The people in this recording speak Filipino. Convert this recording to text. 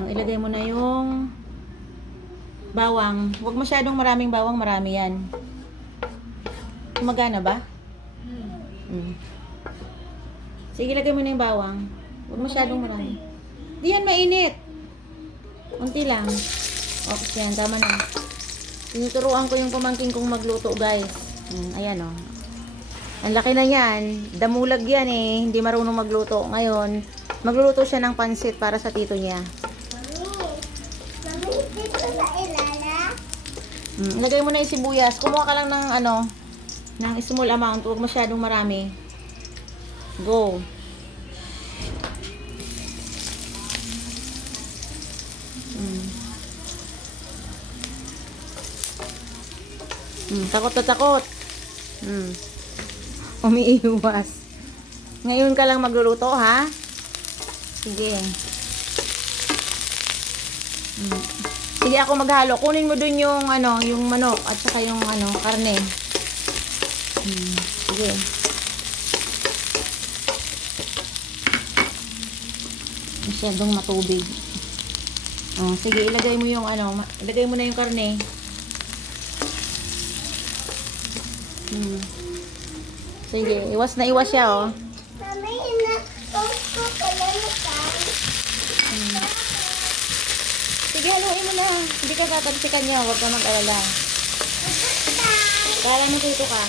Ilagay mo na yung bawang. Huwag masyadong maraming bawang, marami yan. Gumagana ba? Sige, ilagay mo na yung bawang. Huwag masyadong marami. Di yan mainit. Unti lang. Okay, yan. Tama na. Tinuturuan ko yung pamangkin kong magluto, guys. Ayan, oh. Ang laki na yan. Damulag yan eh. Hindi marunong magluto. Ngayon, magluluto siya ng pansit para sa tito niya. Mami, dito sa ilala? Ilagay mo na yung sibuyas. Kumuha ka lang ng ng small amount. Huwag masyadong marami. Go. Takot na takot. Umiiwas. Ngayon ka lang magluluto, ha? Sige. Sige, ako maghalo. Kunin mo dun yung yung manok at saka yung karne. Sige. Masyadong matubig. Sige, ilagay mo yung ilagay mo na yung karne. Sige, iwas na iwas siya, oh. Mami, ko pala na tayo. Sige, haluin mo na. Hindi ka tatansikan niya. Huwag ka mag-alala. Para natuto ka.